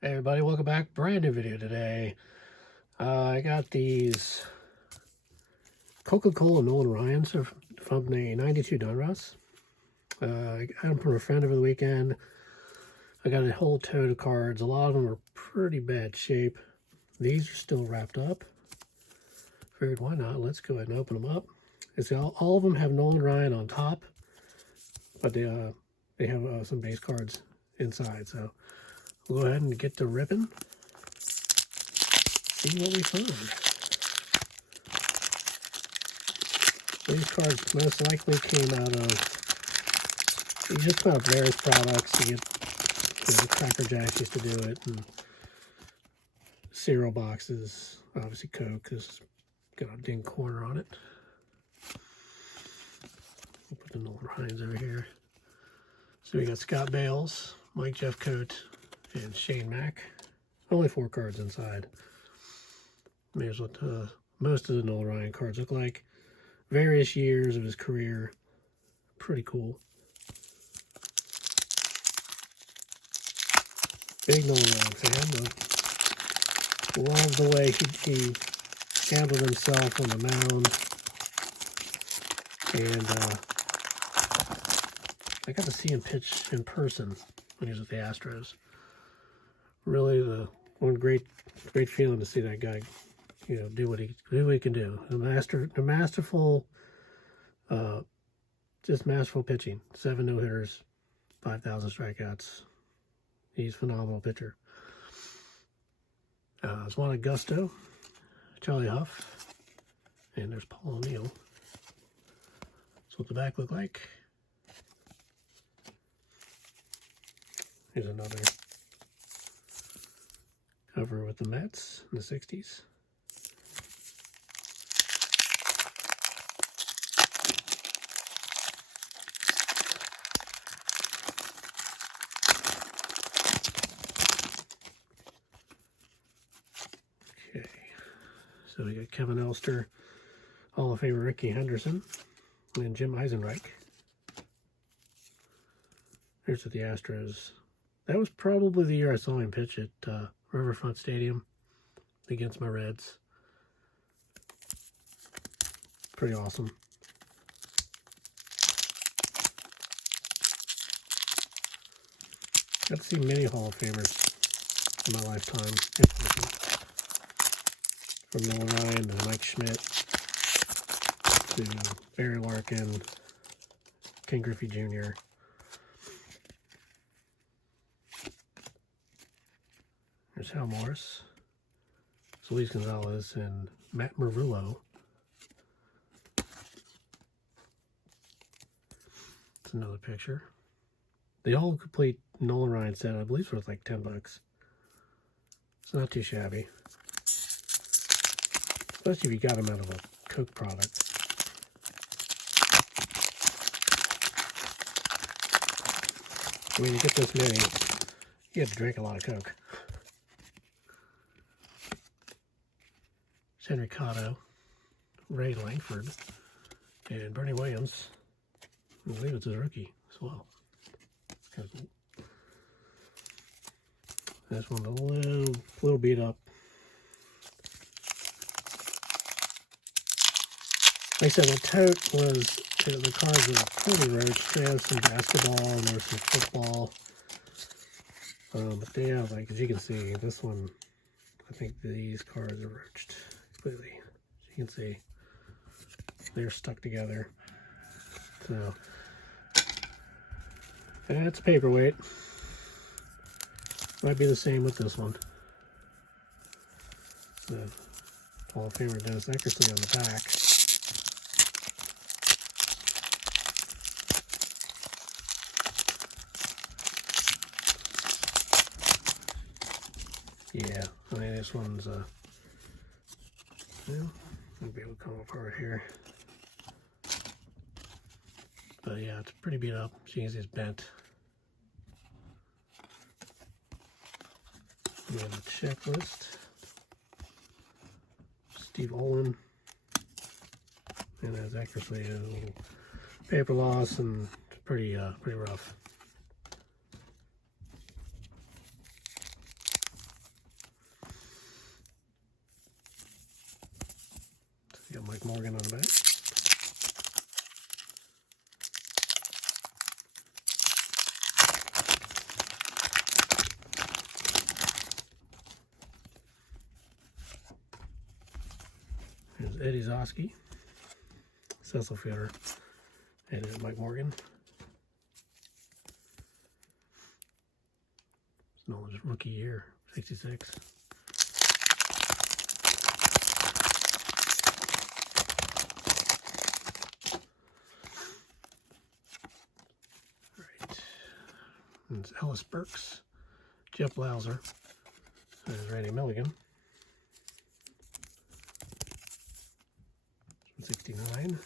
Hey everybody, welcome back. Brand new video today. I got these Coca-Cola Nolan Ryans from the 92 Donruss. I got them from a friend over the weekend. I got a whole tote of cards. A lot of them are pretty bad shape. These are still wrapped up. Figured why not? Let's go ahead and open them up. It's all of them have Nolan Ryan on top, but they have some base cards inside. So we'll go ahead and get to ripping. See what we find. These cards most likely came out of, you just come out of various products. You get, Cracker Jacks used to do it, and cereal boxes, obviously Coke. This has got a ding corner on it. We'll put the Nolan Ryans over here. So we got Scott Bales, Mike Jeffcoat, and Shane Mack. Only 4 cards inside. Here's what most of the Nolan Ryan cards look like. Various years of his career. Pretty cool. Big Nolan Ryan fan. Love the way he handled himself on the mound. And I got to see him pitch in person when he was with the Astros. Really, one great feeling to see that guy, do what he can do. Masterful, just masterful pitching. 7 no-hitters, 5,000 strikeouts. He's a phenomenal pitcher. There's one Augusto, Charlie Huff, and there's Paul O'Neill. That's what the back looked like. Here's another cover with the Mets in the 60s. Okay, so we got Kevin Elster, Hall of Famer Ricky Henderson, and Jim Eisenreich. Here's with the Astros. That was probably the year I saw him pitch at Riverfront Stadium against my Reds. Pretty awesome. Got to see many Hall of Famers in my lifetime. From Nolan Ryan to Mike Schmidt to Barry Larkin, Ken Griffey Jr. There's Hal Morris, Luis Gonzalez, and Matt Merullo. That's another picture. The whole complete Nolan Ryan set, I believe, is worth like $10. It's not too shabby, especially if you got them out of a Coke product. When you get this many, you have to drink a lot of Coke. Henry Cotto, Ray Langford, and Bernie Williams. I believe it's his rookie as well. It's kind of cool. This one a little beat up. Like I said, the tote was, the cards were pretty roached. They have some basketball and there's some football. But they have, like, as you can see, this one, I think these cards are roached completely. As you can see, they're stuck together. So, that's a paperweight. Might be the same with this one. The Hall of Famer Dennis Eckersley on the back. Yeah, I mean, this one's I'll be able to come apart here. But yeah, it's pretty beat up. As you can see, it's bent. We have a checklist. Steve Olin. And as Eckersley, a little paper loss, and it's pretty rough. Mike Morgan on the back. Here's Eddie Zosky, Cecil Fielder, and Mike Morgan. It's Nolan's rookie year, 66. Right. And it's Ellis Burks, Jeff Lauser, and Randy Milligan. 69.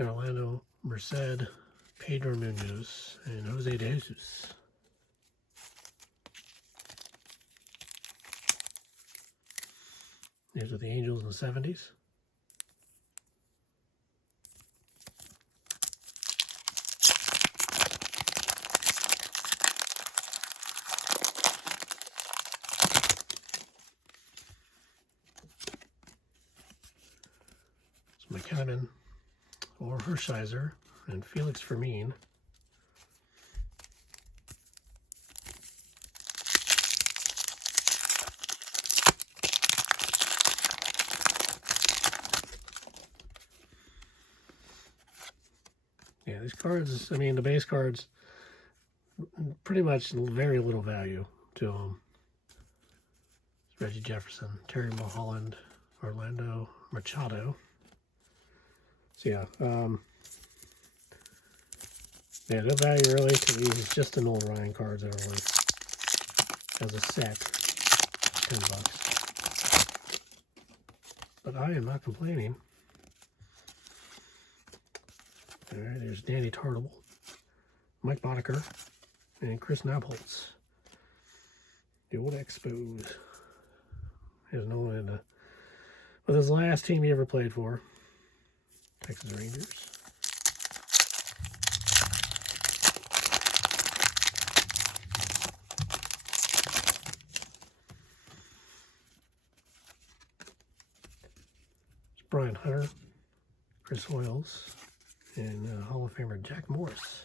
And Orlando Merced, Pedro Munoz, and Jose de Jesus. These are the Angels in the 70s. McKinnon, or Hershiser, and Felix Fermin. Yeah, these cards, I mean, the base cards, pretty much very little value to them. Reggie Jefferson, Terry Mulholland, Orlando Machado. So yeah, yeah, no value really to these. It's just the Nolan Ryan cards that are worth, as a set, $10. But I am not complaining. All right, there's Danny Tartable, Mike Boddicker, and Chris Nabholz. The old Expos. There's Nolan in the, with his last team he ever played for, Texas Rangers. It's Brian Hunter, Chris Hoyles, and Hall of Famer Jack Morris.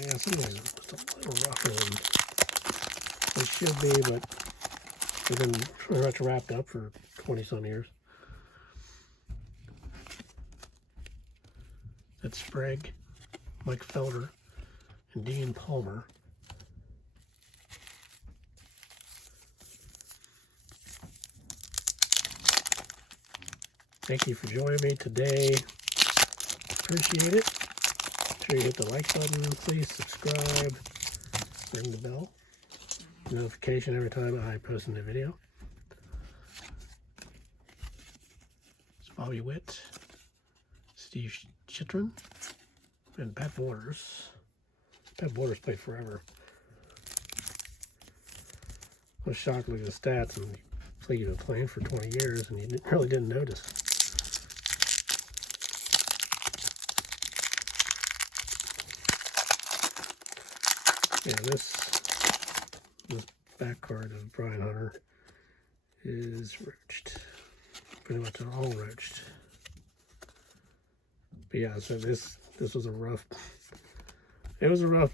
Yeah, some of these are just a little rougher than they should be, but they've been pretty much wrapped up for 20-some years. That's Sprague, Mike Felder, and Dean Palmer. Thank you for joining me today. Appreciate it. Make sure you hit the like button, please subscribe, ring the bell, notification every time I post a new video. It's Bobby Witt, Steve Chitrin, and Pat Borders. Pat Borders played forever. I was shocked looking at the stats, and you've been playing for 20 years and you really didn't notice. Yeah, this back card of Brian Hunter is roached. Pretty much all roached. But yeah, so this was a rough. It was a rough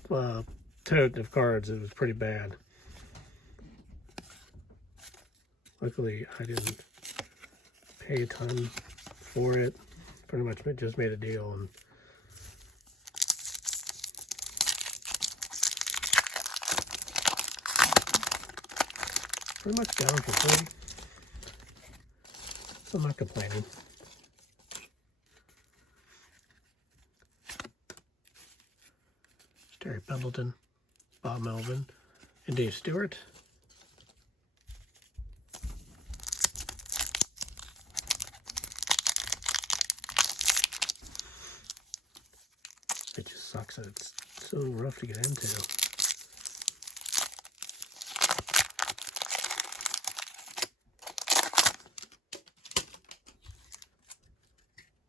tote of cards. It was pretty bad. Luckily, I didn't pay a ton for it. Pretty much just made a deal and. Pretty much got them for free, so I'm not complaining. Terry Pendleton, Bob Melvin, and Dave Stewart. sucks that it's so rough to get into.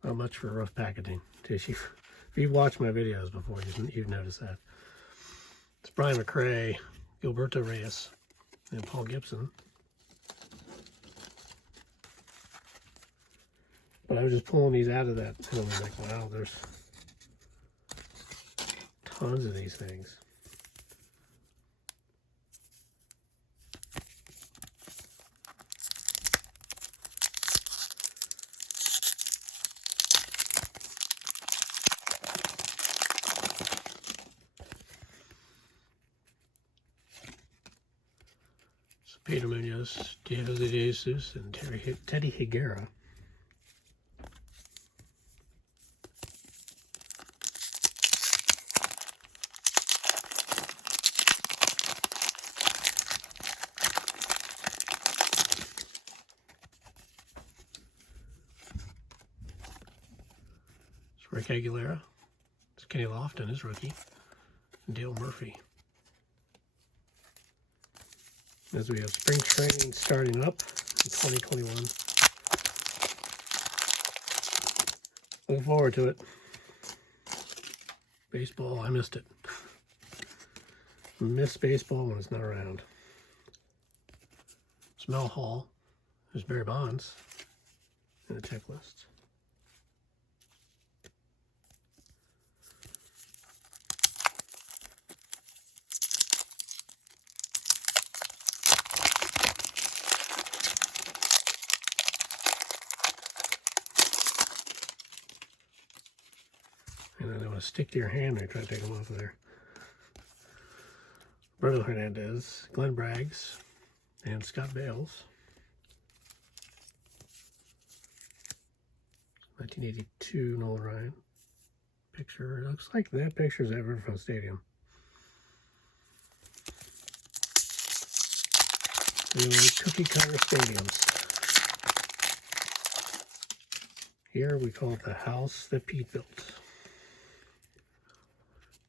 Not much for rough packaging. If you've watched my videos before, you've noticed that. It's Brian McRae, Gilberto Reyes, and Paul Gibson. But I was just pulling these out of that, and I was like, wow, there's tons of these things. Peter Munoz, Diego de Jesus, and Teddy Higuera. It's Rick Aguilera. It's Kenny Lofton, his rookie. And Dale Murphy. As we have spring training starting up in 2021. Looking forward to it. Baseball, I missed it. Miss baseball when it's not around. Smell Hall. There's Barry Bonds. And a checklist. And then they want to stick to your hand when you try to take them off of there. Bruno Hernandez, Glenn Braggs, and Scott Bales. 1982 Nolan Ryan picture. It looks like that picture is ever from Stadium. Really cookie cutter stadiums. Here we call it the house that Pete built.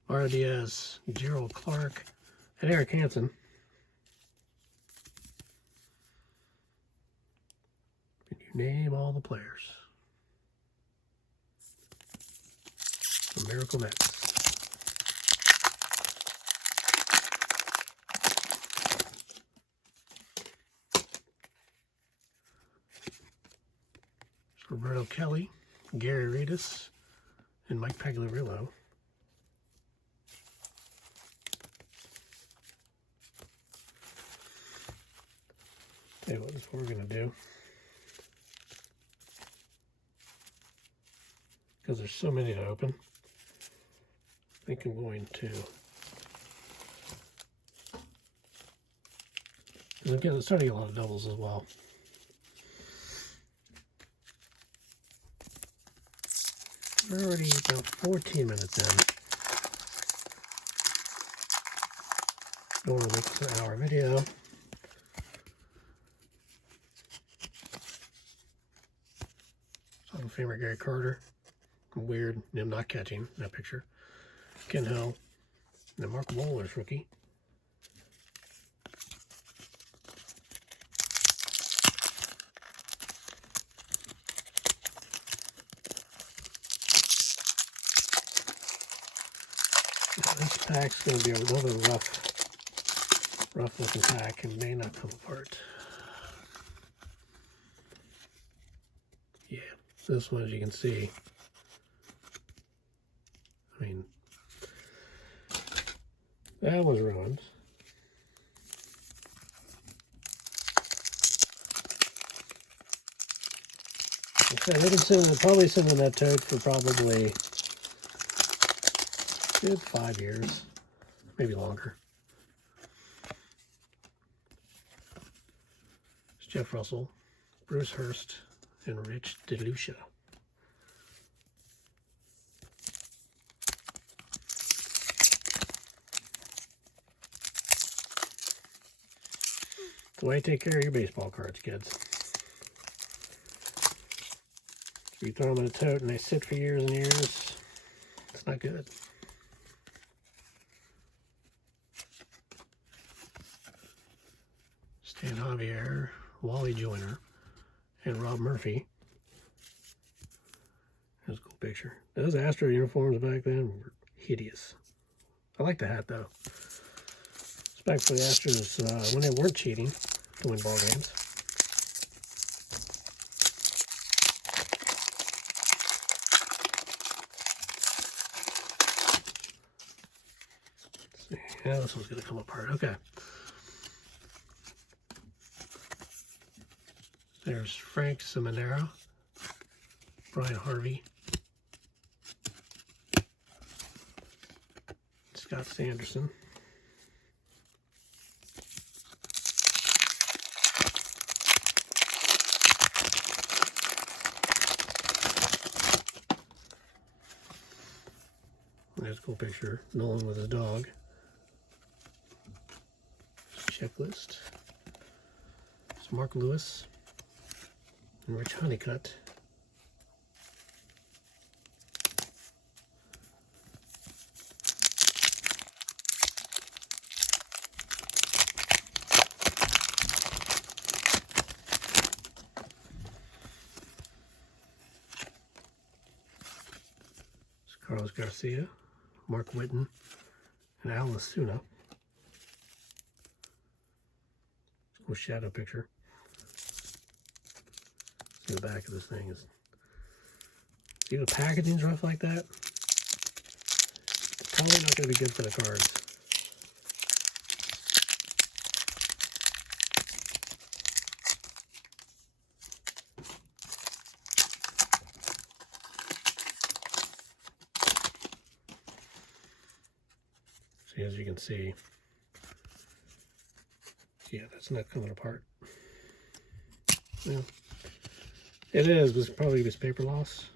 Mario Diaz, Gerald Clark, and Eric Hansen. And you name all the players. The Miracle Mets. Roberto Kelly, Gary Reedus, and Mike Pagliarillo. Okay, what is what we're going to do. Because there's so many to open, I think I'm going to. Because I'm starting to get a lot of doubles as well. We're already about 14 minutes in. Don't want to make this an hour video. Hall of Famer Gary Carter. Weird, him not catching that picture. Ken Hill. And then Mark Wohlers, rookie. This pack's going to be another rough looking pack and may not come apart. Yeah, this one, as you can see, I mean, that was ruined. Okay, they've been probably sitting in that tote for probably good 5 years, maybe longer. It's Jeff Russell, Bruce Hurst, and Rich DeLucia. The way you take care of your baseball cards, kids. You throw them in a tote and they sit for years and years. It's not good. Javier, Wally Joyner, and Rob Murphy. That's a cool picture. Those Astro uniforms back then were hideous. I like the hat though. It's back for the Astros when they weren't cheating to win ball games. Let's see. Yeah, this one's gonna come apart. Okay. There's Frank Seminara, Brian Harvey, Scott Sanderson, there's a cool picture, Nolan with his dog, checklist, it's Mark Lewis, and Rich Honeycutt. It's Carlos Garcia, Mark Whitten, and Al Lasuna. Cool shadow picture. See the back of this thing is. See the packaging's rough like that? It's probably not going to be good for the cards. See, as you can see, yeah, that's not coming apart. Yeah, it is. It's probably just paper loss.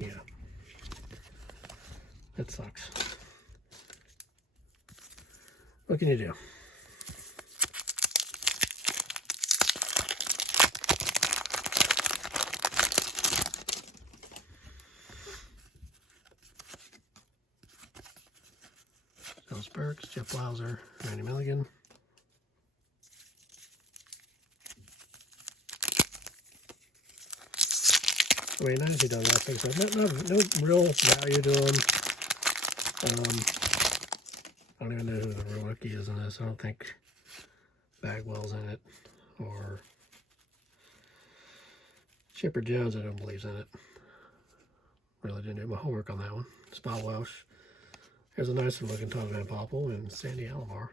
Yeah, that sucks. What can you do? Dallas Burks, Jeff Blauser, Randy Milligan. I mean, nicely done that thing. So no real value to them. I don't even know who the rookie is in this. I don't think Bagwell's in it, or Chipper Jones. I don't believe in it. Really didn't do my homework on that one. Spot Welsh. There's a nicer looking Todd Van Poppel and Sandy Alomar.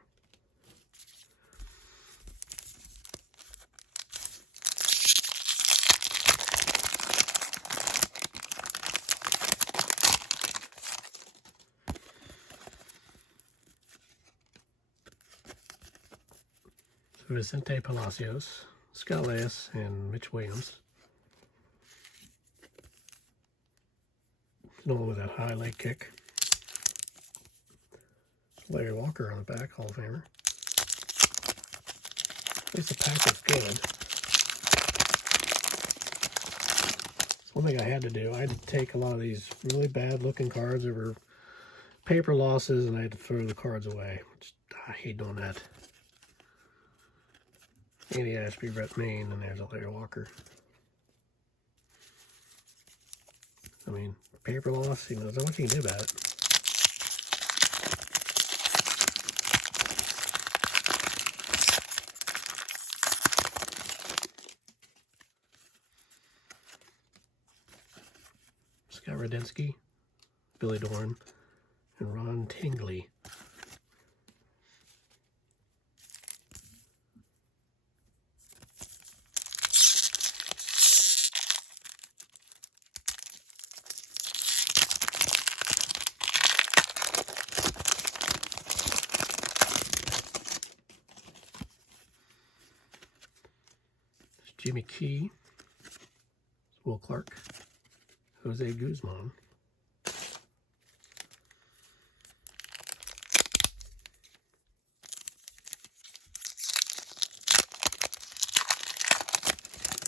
Vicente Palacios, Scott Lass, and Mitch Williams. Nolan with that high leg kick. Larry Walker on the back, Hall of Famer. At least the pack is good. One thing I had to do, I had to take a lot of these really bad looking cards that were paper losses, and I had to throw the cards away. Which, I hate doing that. Andy Ashby, Brett Main, and there's a Larry Walker. I mean, paper loss, you know, there's nothing you can do about it. Scott Radinsky, Billy Dorn, and Ron Tingley. Jimmy Key, Will Clark, Jose Guzman,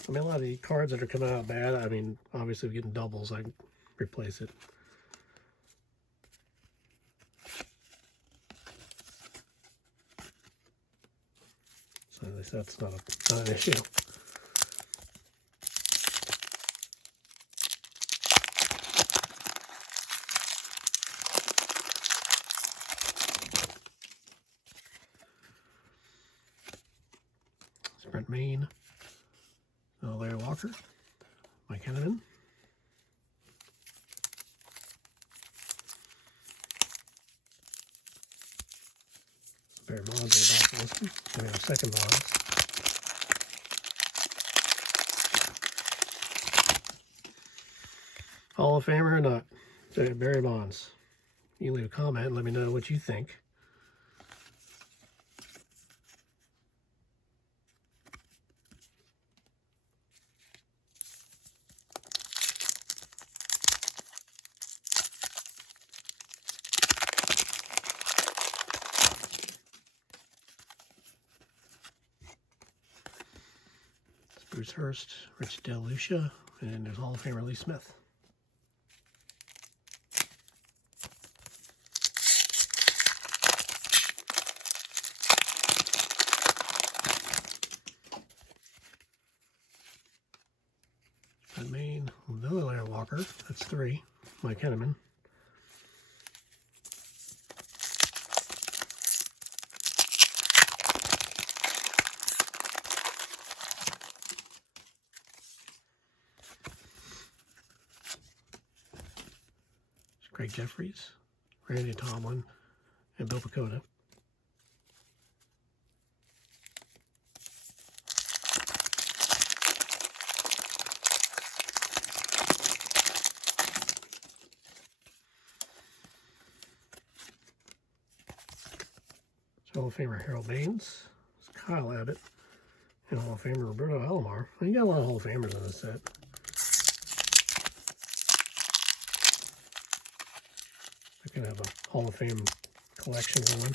I mean, a lot of the cards that are coming out bad, I mean, obviously we're getting doubles, I can replace it. so at least that's not an issue. Sprint Main, Larry Walker, Mike Henneman, Barry Bonds in the back of this one. We have second Bonds. Hall of Famer or not, Barry Bonds. You can leave a comment and let me know what you think. Bruce Hurst, Rich DeLucia, and there's Hall of Famer Lee Smith. That main, another Larry Walker, that's 3. Mike Henneman. Craig Jeffries, Randy Tomlin, and Bill Pecota. Hall of Famer Harold Baines, Kyle Abbott, and Hall of Famer Roberto Alomar. You got a lot of Hall of Famers in this set. I can have a Hall of Fame collection going.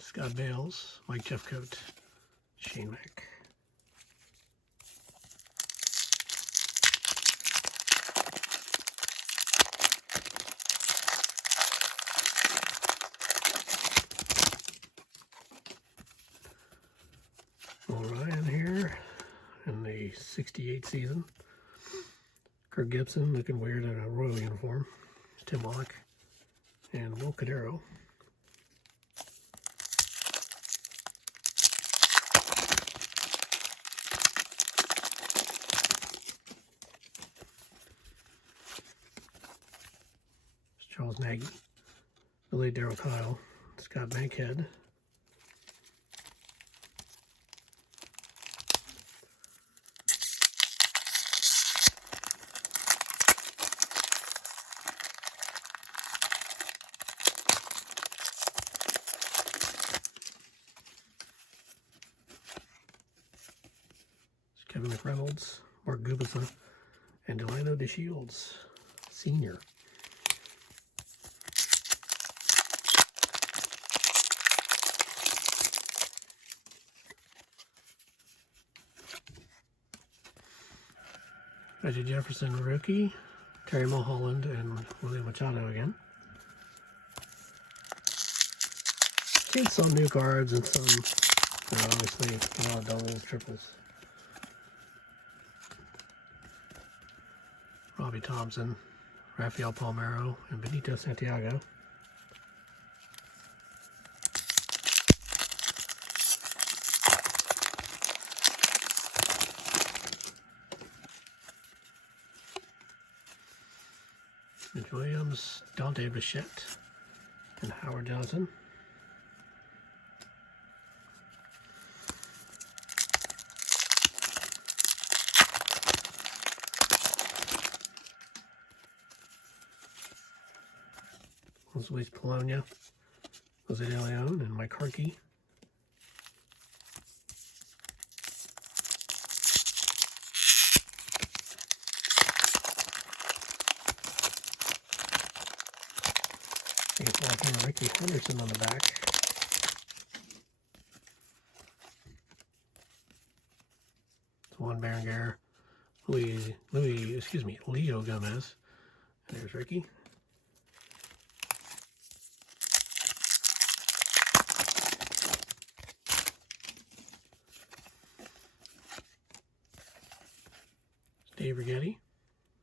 Scott Bales, Mike Jeffcoat, Shane Mack. Nolan Ryan here in the 68 season. Kirk Gibson looking weird in a Royal uniform. Tim Wallach and Will Cordero. Charles Nagy, Billy Darryl Kyle, Scott Bankhead, Kevin McReynolds, Mark Gubicza, and Delano DeShields, Sr. Reggie Jefferson, rookie, Terry Mulholland, and William Machado again. Seen some new cards and some, obviously, a lot of doubles, triples. Robbie Thompson, Rafael Palmeiro, and Benito Santiago. Mitch Williams, Dante Bichette, and Howard Johnson. Luis Polonia, Jose De Leon, and Mike Harkey. I think it's like Ricky Henderson on the back. Juan Berenguer, Leo Gomez. There's Ricky. Dave Rigetti,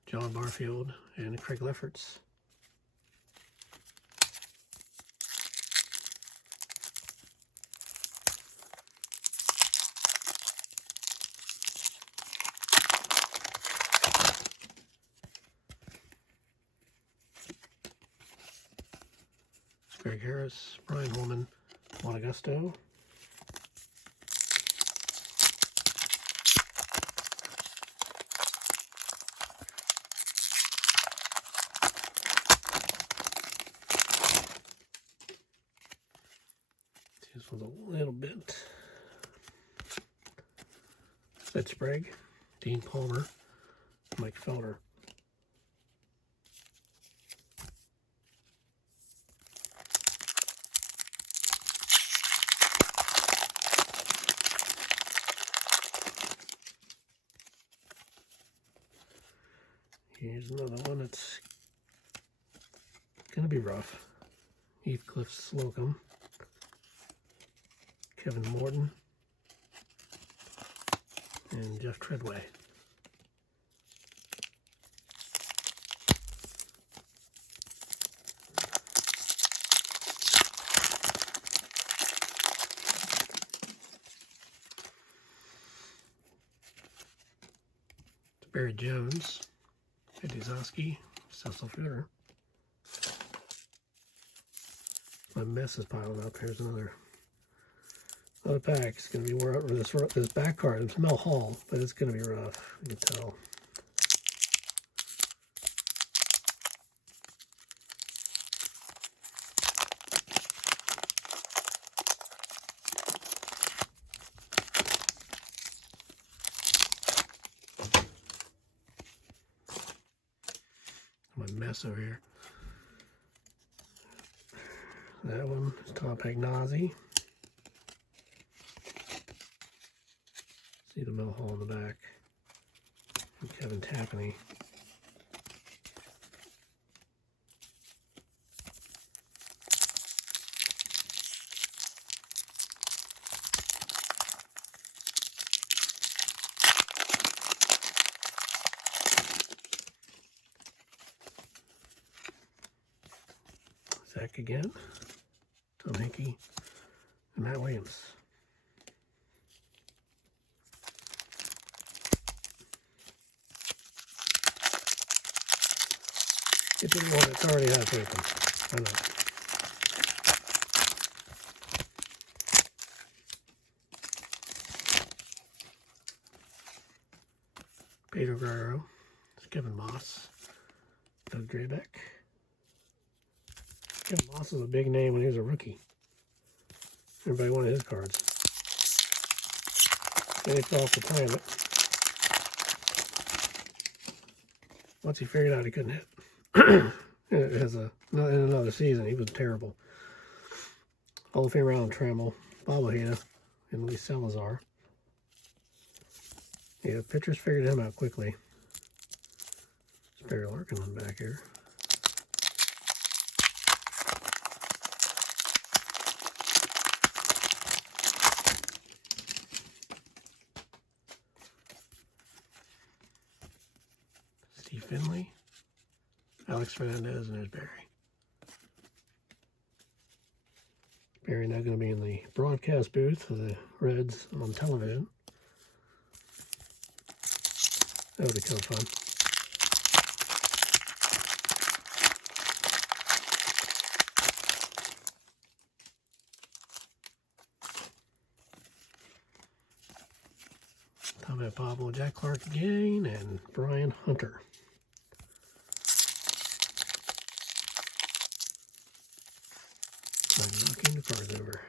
John Barfield, and Craig Lefferts. Greg Harris, Brian Holman, Juan Augusto. This one's a little bit. Ed Sprague, Dean Palmer, Mike Felder. Here's another one that's going to be rough. Heathcliff Slocum, Kevin Morton, and Jeff Treadway. Barry Jones, Eddie Zosky, Cecil Footer. My mess is piling up. Here's another pack. It's going to be wore out with this back card. It's Mel Hall, but it's going to be rough. You can tell. My mess over here. That one is Tom Pagnozzi. See the Mel Hall in the back. And Kevin Tappaney. Zach again. Tom Hickey and Matt Williams. Get the one that's already half open. Why not? Pedro Guerrero. It's Kevin Moss. Doug Drabeck. Kevin Moss was a big name when he was a rookie. Everybody wanted his cards. Then he fell off the planet. Once he figured out he couldn't hit. In another season, he was terrible. Hall of Famer Alan Trammell, Bob Ojeda, and Luis Salazar. Yeah, pitchers figured him out quickly. There's Barry Larkin on back here. Steve Finley, Alex Fernandez, and there's Barry. Barry now going to be in the broadcast booth for the Reds on television. That would be kind of fun. Tommy Pablo, Jack Clark again, and Brian Hunter. I'm knocking the cards over.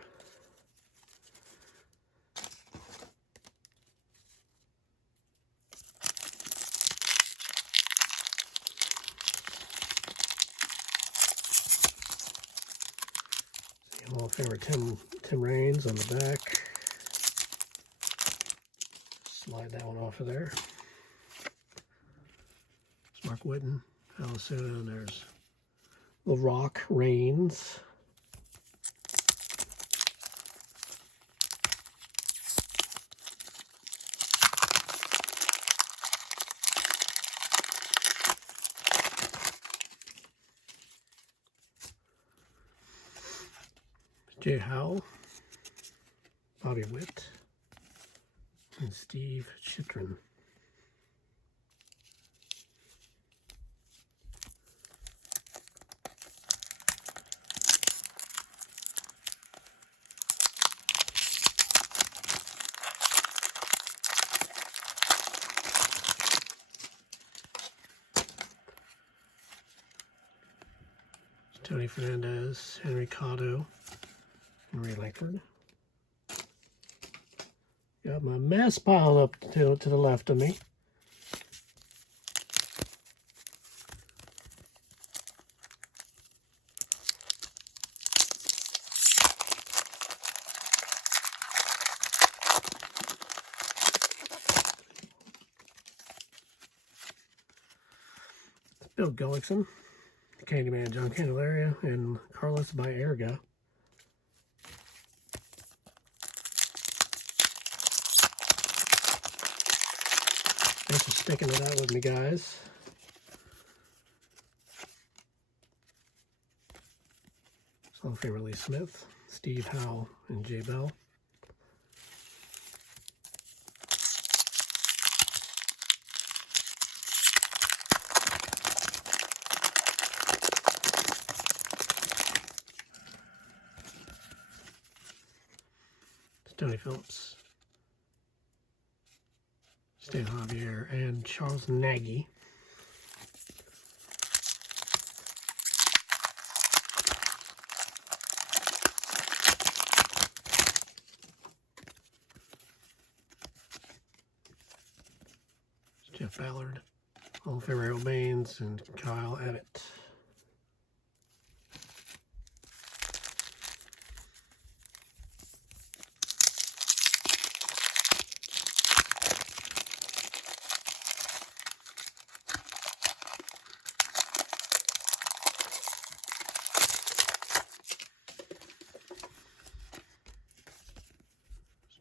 Hall of Famer Tim Raines on the back. Slide that one off of there. It's Mark Whitten, Alicina, and there's the Rock Reigns. Jay Howell, Bobby Witt, and Steve Chitrin. Tony Fernandez, Henry Cotto, and Ray Langford. Got my mess piled up to the left of me. Bill Gullickson, Candyman John Candelaria, and Carlos Baerga. Thanks for sticking it out with me, guys. Hall of Famer Lee Smith, Steve Howell, and Jay Bell. Tony Phillips, Stan Javier, and Charles Nagy. Jeff Ballard, Hall of Famer Errol Baines, and Kyle Abbott.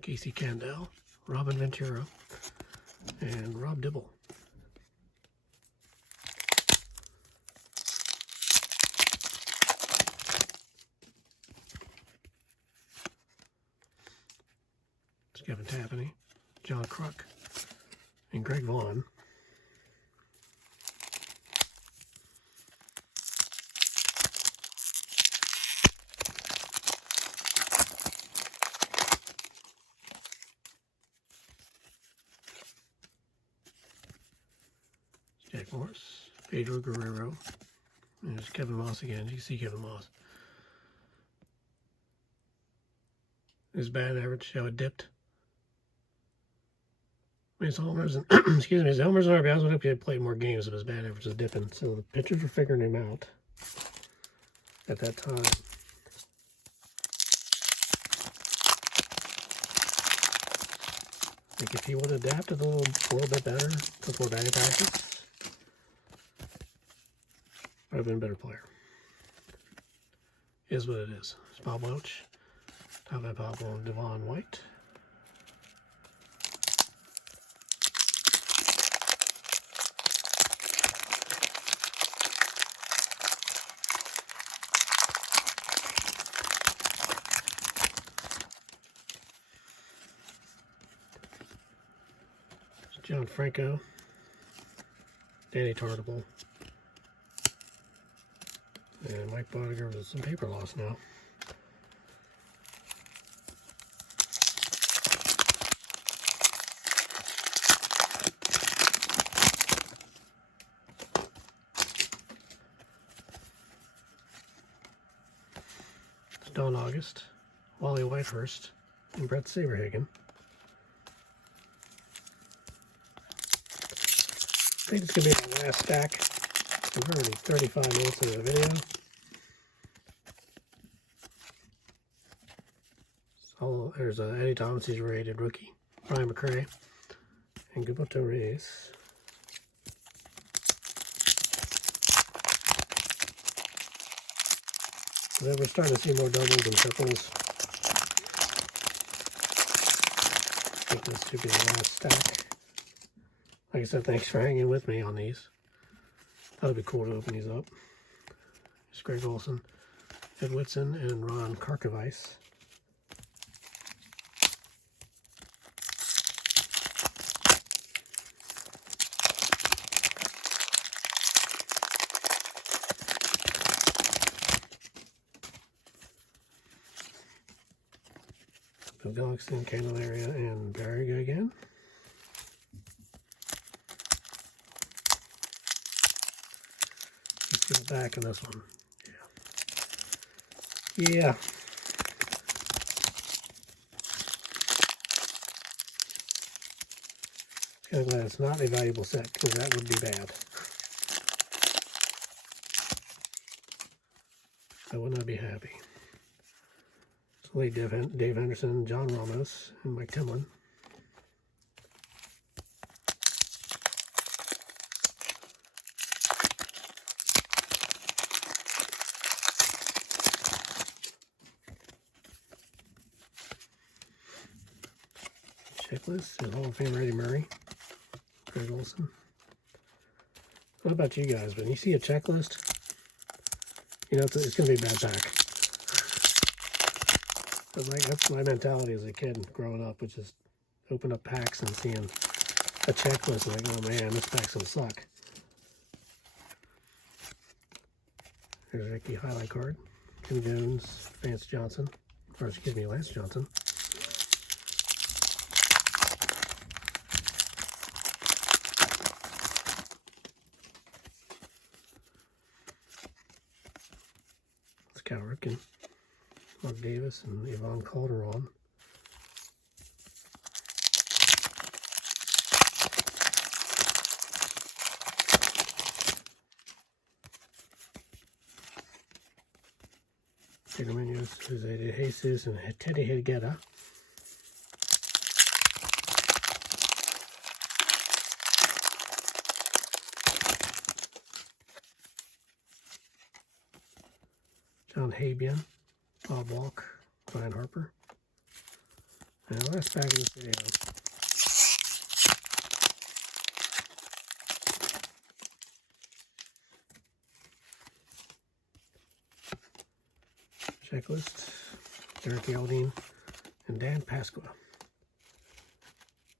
Casey Candell, Robin Ventura, and Rob Dibble. Kevin Tappaney, John Kruk, and Greg Vaughn. Jack Morris, Pedro Guerrero, and there's Kevin Moss again. You see Kevin Moss. His batting average, how it dipped. His homers and excuse me, his homers and RBIs went up. He had played more games, but his batting average was dipping. So the pitchers were figuring him out at that time. I think if he would have adapted a little bit better before batting practice, would have been a better player. Is what it is. It's Bob Welch, Tom Van Poppel, and Devon White. John Franco, Danny Tartable, and Mike Bodiger with some paper loss now. Don August, Wally Whitehurst, and Brett Saberhagen. I think it's going to be my last stack. I'm already 35 minutes into the video. So there's Eddie Thomas, he's a rated rookie. Brian McRae, and good to race. So then we're starting to see more doubles and triples. I think this should be the last stack. Like I said, thanks for hanging with me on these. Thought it'd be cool to open these up. It's Greg Olson, Ed Whitson, and Ron Karkovice. Bill Gullickson, Candelaria, and Barriga again. Let's get the back on this one. Yeah. Kind of glad it's not a valuable set, because that would be bad. I would not be happy. So late Dave Henderson, John Ramos, and Mike Timlin. Checklist is Hall of Fame Eddie Murray, Greg Olson. What about you guys? When you see a checklist, you know it's going to be a bad pack. But like, that's my mentality as a kid growing up, which is open up packs and seeing a checklist and like, oh man, this pack's going to suck. Here's Ricky highlight card. Kim Jones, Lance Johnson. Lance Johnson. Cal Ripken, Mark Davis, and Yvonne Calderon. Diego Munoz, Jose de Jesus, and Teddy Higuera. John Habian, Bob Walk, Brian Harper. And last pack of this video. Checklist, Derek Yaldine, and Dan Pasqua.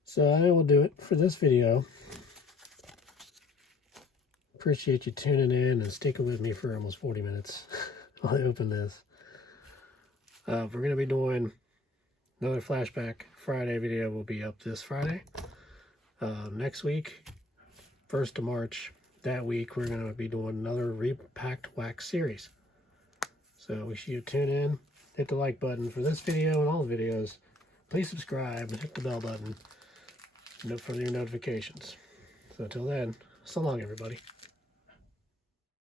So I will do it for this video. Appreciate you tuning in and sticking with me for almost 40 minutes. I'll open this. We're going to be doing another Flashback Friday video. Will be up this Friday. Next week, 1st of March, that week, we're going to be doing another Repacked Wax series. So we should you tune in, hit the like button for this video and all the videos. Please subscribe and hit the bell button for your notifications. So until then, so long everybody.